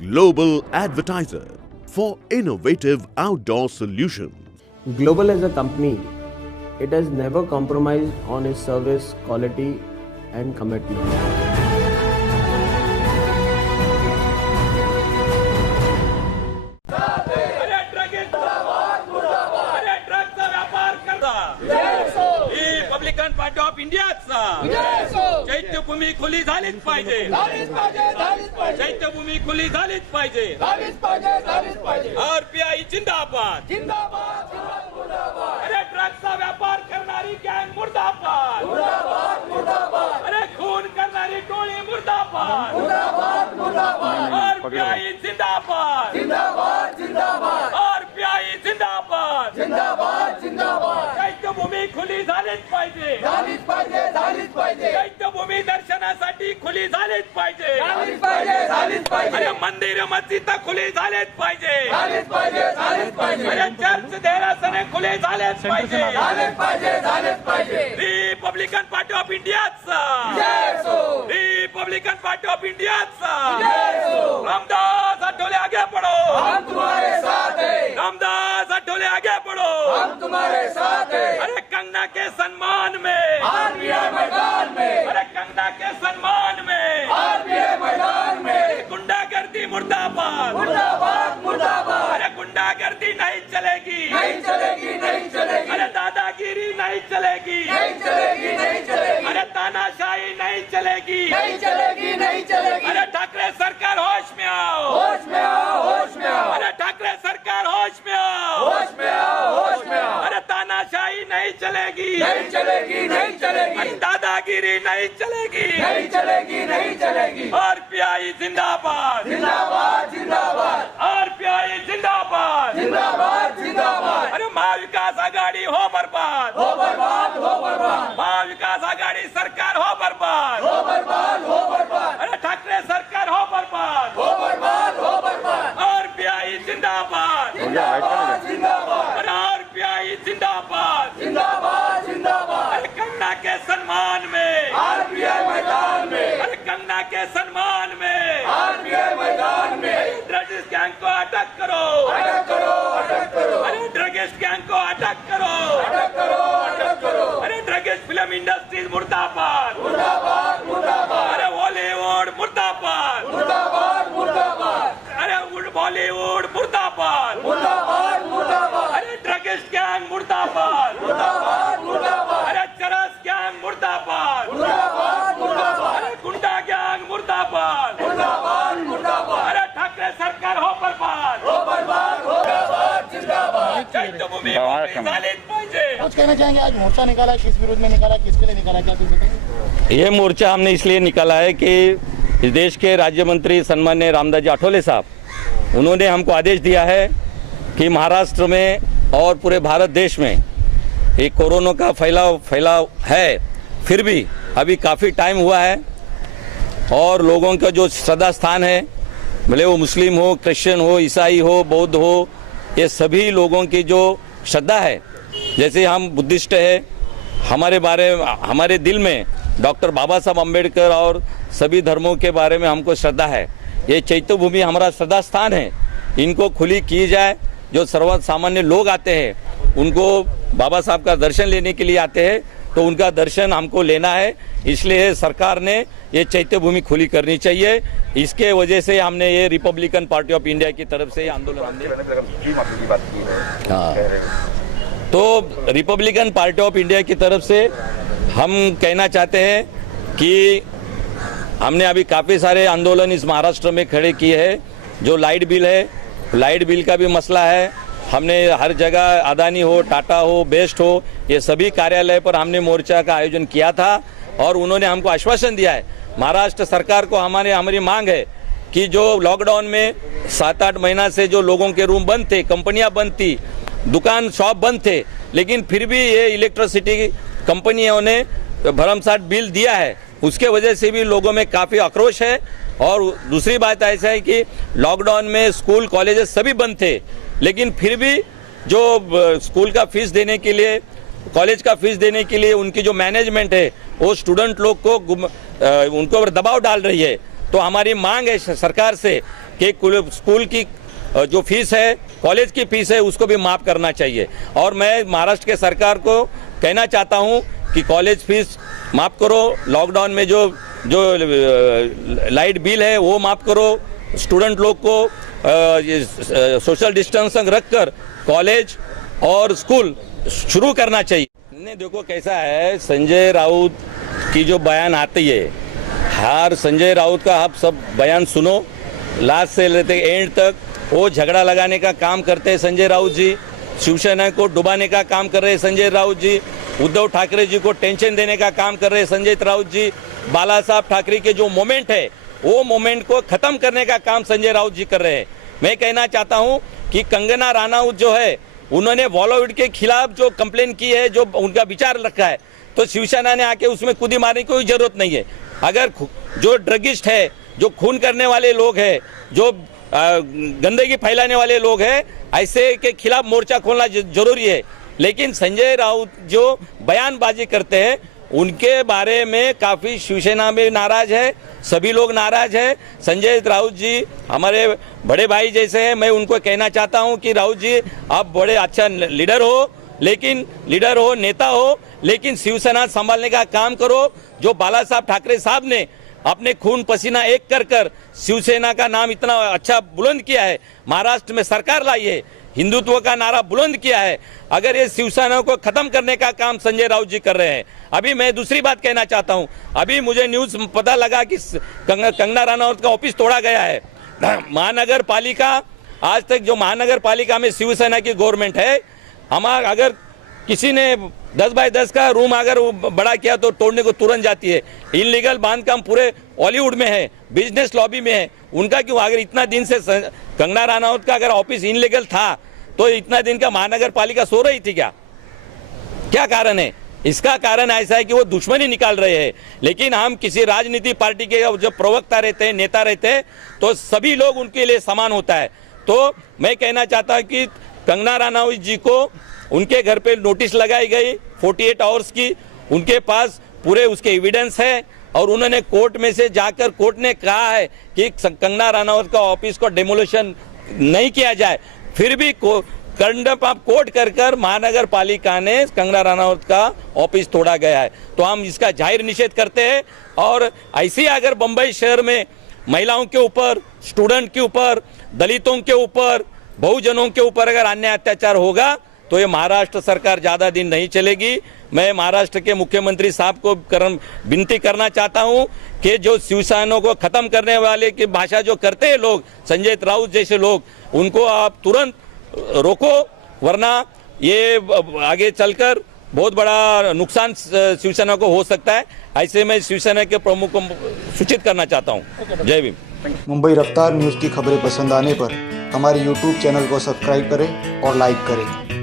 Global Advertiser for innovative outdoor solutions. Global as a company, it has never compromised on its service quality and commitment. Republican party of इंडियाचा चैत्यभूमी खुली झालीच पाहिजे, चैत्यभूमी खुली झालीच पाहिजे, RPI जिंदाबाद, अरे ड्रग्सचा व्यापार करणारी गँग मुर्दाबाद, अरे खून करणारी टोळी मुर्दाबाद, आरपीआय जिंदाबाद, आरपीआय जिंदाबाद, चैत्यभूमी खुली झालीच पाहिजे, चैत्यभूमी दर्शनासाठी खुली झालीच पाहिजे, अरे मंदिर मस्जिद खुली झालीच पाहिजे, अरे चर्च देरासने खुले झालेच पाहिजे, रिपब्लिकन पार्टी ऑफ इंडियाचा, रिपब्लिकन पार्टी ऑफ इंडियाचा, रामदास आठवले आगे बढ़ो, हम तुम्हारे साथ हैं, रामदास आठवले आगे बढ़ो, हम तुम्हारे साथ हैं, अरे कंगना के सम्मान में, आरपीआई मैदान में, अरे कंगना के सम्मान में, आरपीआई मैदान में, गुंडागर्दी मुर्दाबाद, मुर्दाबाद, मुर्दाबाद, अरे गुंडागर्दी नहीं चलेगी, नहीं चलेगी, नहीं चलेगी, अरे दादागिरी नहीं चलेगी, नहीं चलेगी, नहीं चलेगी, अरे तानाशाही नहीं चलेगी, नहीं चलेगी, नहीं चलेगी, अरे ठाकरे सरकार होश में आओ, होश में आओ, होश में आओ, अरे ठाकरे सरकार होश में आओ, होश में आओ, होश में आओ, अरे तानाशाही नहीं चलेगी, नहीं चलेगी, नहीं चलेगी, अरे दादागिरी नहीं चलेगी, नहीं चलेगी, नहीं चलेगी, आरपीआई जिंदाबाद, जिंदाबाद, जिंदाबाद, आरपीआई जिंदाबाद, जिंदाबाद, जिंदाबाद, अरे महाविकास आघाडी हो बर्बाद, हो बर्बाद, हो बर्बाद, महाविकास आघाडी सरकार हो बर्बाद, हो बर्बाद, हो बर्बाद, अरे ठाकरे सरकार हो बर्बाद, हो बर्बाद, हो बर्बाद, आरपीआई जिंदाबाद, जिंदाबाद, जिंदाबाद, अरे आरपीआई जिंदाबाद, जिंदाबाद, जिंदाबाद, अरे कंगना के सम्मान में, आरपीआई मैदान में, अरे कंगना के सम्मान में, आरपीआई मैदान में, ड्रग्स गैंग को अटक करो, अटक करो, अटक करो, अरे ड्रग्स गैंग को अटक करो, अटक करो, अटक करो, अरे ड्रग्स फिल्म इंडस्ट्रीज मुर्दाबाद, मुर्दाबाद, मुर्दाबाद, अरे बॉलीवुड मुर्दाबाद, मुर्दाबाद, मुर्दाबाद, अरे बॉलीवुड मुर्दाबाद, मुर्दाबाद, मुर्दाबाद, अरे ड्रग्स गैंग मुर्दाबाद, मुर्दाबाद, मुर्दाबाद, अरे चरस गैंग मुर्दाबाद, मुर्दाबाद, मुर्दाबाद, अरे गुंडा गैंग मुर्दाबाद, मुर्दाबाद, मुर्दाबाद, अरे ठाकरे सरकार हो बर्बाद, हो बर्बाद, हो बर्बाद, जिंदाबाद, चैत्यभूमी झालीच पाहिजे। कुछ कहना चाहेंगे, आज मोर्चा निकाला, किस विरोध में निकाला, किसके लिए निकाला, क्या कुछ बताइए? ये मोर्चा हमने इसलिए निकाला है कि इस देश के राज्य मंत्री सन्मान्य रामदास जी आठवले साहब, उन्होंने हमको आदेश दिया है कि महाराष्ट्र में और पूरे भारत देश में एक कोरोना का फैलाव है, फिर भी अभी काफ़ी टाइम हुआ है और लोगों का जो श्रद्धा स्थान है, भले वो मुस्लिम हो, क्रिश्चियन हो, ईसाई हो, बौद्ध हो, ये सभी लोगों की जो श्रद्धा है, जैसे हम बुद्धिस्ट है, हमारे दिल में डॉक्टर बाबा साहब अम्बेडकर और सभी धर्मों के बारे में हमको श्रद्धा है। ये चैत्यभूमि हमारा श्रद्धा स्थान है, इनको खुली की जाए। जो सर्व सामान्य लोग आते हैं, उनको बाबा साहब का दर्शन लेने के लिए आते हैं, तो उनका दर्शन हमको लेना है, इसलिए सरकार ने ये चैत्यभूमि खुली करनी चाहिए। इसके वजह से हमने ये रिपब्लिकन पार्टी ऑफ इंडिया की तरफ से आंदोलन तो रिपब्लिकन पार्टी ऑफ इंडिया की तरफ से हम कहना चाहते हैं कि हमने अभी काफ़ी सारे आंदोलन इस महाराष्ट्र में खड़े किए हैं। जो लाइट बिल है, लाइट बिल का भी मसला है, हमने हर जगह अदानी हो, टाटा हो, बेस्ट हो, ये सभी कार्यालय पर हमने मोर्चा का आयोजन किया था और उन्होंने हमको आश्वासन दिया है। महाराष्ट्र सरकार को हमारी मांग है कि जो लॉकडाउन में 7-8 महीना से जो लोगों के रूम बंद थे, कंपनियां बंद थी, दुकान शॉप बंद थे, लेकिन फिर भी ये इलेक्ट्रिसिटी कंपनियों ने भरमसाठ बिल दिया है, उसके वजह से भी लोगों में काफ़ी आक्रोश है। और दूसरी बात ऐसा है कि लॉकडाउन में स्कूल कॉलेजेस सभी बंद थे, लेकिन फिर भी जो स्कूल का फीस देने के लिए, कॉलेज का फीस देने के लिए उनकी जो मैनेजमेंट है, वो स्टूडेंट लोग को उनको ऊपर दबाव डाल रही है। तो हमारी मांग है सरकार से कि स्कूल की जो फीस है, कॉलेज की फीस है, उसको भी माफ़ करना चाहिए। और मैं महाराष्ट्र के सरकार को कहना चाहता हूँ कि कॉलेज फीस माफ़ करो, लॉकडाउन में जो लाइट बिल है वो माफ़ करो, स्टूडेंट लोग को सोशल डिस्टेंसिंग रखकर कॉलेज और स्कूल शुरू करना चाहिए। नहीं, देखो कैसा है, संजय राउत की जो बयान आती है, हर संजय राउत का आप सब बयान सुनो, लास्ट से लेते एंड तक वो झगड़ा लगाने का काम करते हैं संजय राउत जी, शिवसेना को डुबाने का काम कर रहे हैं संजय राउत जी, उद्धव ठाकरे जी को टेंशन देने का काम कर रहे हैं संजय राउत जी, बाला साहब ठाकरे के जो मोमेंट है वो मोमेंट को खत्म करने का काम संजय राउत जी कर रहे हैं। मैं कहना चाहता हूं कि कंगना राणावत जो है, उन्होंने बॉलीवुड के खिलाफ जो कंप्लेन की है, जो उनका विचार रखा है, तो शिवसेना ने आके उसमें कूदी मारने की कोई जरूरत नहीं है। अगर जो ड्रगिस्ट है, जो खून करने वाले लोग हैं, जो गंदगी फैलाने वाले लोग हैं, ऐसे के खिलाफ मोर्चा खोलना जरूरी है। लेकिन संजय राउत जो बयानबाजी करते हैं उनके बारे में काफ़ी शिवसेना में नाराज है, सभी लोग नाराज है। संजय राउत जी हमारे बड़े भाई जैसे हैं, मैं उनको कहना चाहता हूं कि राउत जी आप बड़े अच्छा लीडर हो, लेकिन लीडर हो, नेता हो, लेकिन शिवसेना संभालने का काम करो। जो बाला साहब ठाकरे साहब ने अपने खून पसीना एक कर शिवसेना का नाम इतना अच्छा बुलंद किया है, महाराष्ट्र में सरकार लाई है, हिंदुत्व का नारा बुलंद किया है, अगर ये शिवसेना को खत्म करने का काम संजय राउत जी कर रहे हैं। अभी मैं दूसरी बात कहना चाहता हूं, अभी मुझे न्यूज पता लगा कि कंगना राणावत का ऑफिस तोड़ा गया है। महानगर पालिका, आज तक जो महानगर पालिका में शिवसेना की गवर्नमेंट है, हमारा अगर किसी ने 10 बाय 10 का रूम अगर बड़ा किया तो तोड़ने को तुरंत जाती है। इनलीगल बांधकाम पूरे हॉलीवुड में है, बिजनेस लॉबी में है, उनका क्यों? अगर इतना दिन से कंगना राणावत का अगर ऑफिस इनलीगल था तो इतना दिन का महानगर पालिका सो रही थी क्या कारण है? इसका कारण ऐसा है कि वो दुश्मनी निकाल रहे हैं। लेकिन हम किसी राजनीति पार्टी के जब प्रवक्ता रहते हैं, नेता रहते हैं, तो सभी लोग उनके लिए समान होता है। तो मैं कहना चाहता हूं कि कंगना राणावत जी को उनके घर पे नोटिस लगाई गई 48 आवर्स की, उनके पास पूरे उसके एविडेंस है और उन्होंने कोर्ट में से जाकर कोर्ट ने कहा है कि कंगना राणावत का ऑफिस को डेमोलिशन नहीं किया जाए। फिर भी कोर्ट कर महानगर पालिका ने कंगना राणावत का ऑफिस तोड़ा गया है। तो हम इसका जाहिर निषेध करते हैं। और ऐसे अगर बंबई शहर में महिलाओं के ऊपर, स्टूडेंट के ऊपर, दलितों के ऊपर, बहुजनों के ऊपर अगर अन्याय अत्याचार होगा तो ये महाराष्ट्र सरकार ज़्यादा दिन नहीं चलेगी। मैं महाराष्ट्र के मुख्यमंत्री साहब को विनती करना चाहता हूं कि जो शिवसेना को खत्म करने वाले की भाषा जो करते हैं लोग, संजय राउत जैसे लोग, उनको आप तुरंत रोको, वरना ये आगे चलकर बहुत बड़ा नुकसान शिवसेना को हो सकता है। ऐसे में शिवसेना के प्रमुख को सूचित करना चाहता हूं। जय भीम। मुंबई रफ्तार न्यूज़ की खबरें पसंद आने पर हमारे YouTube चैनल को सब्सक्राइब करें और लाइक करें।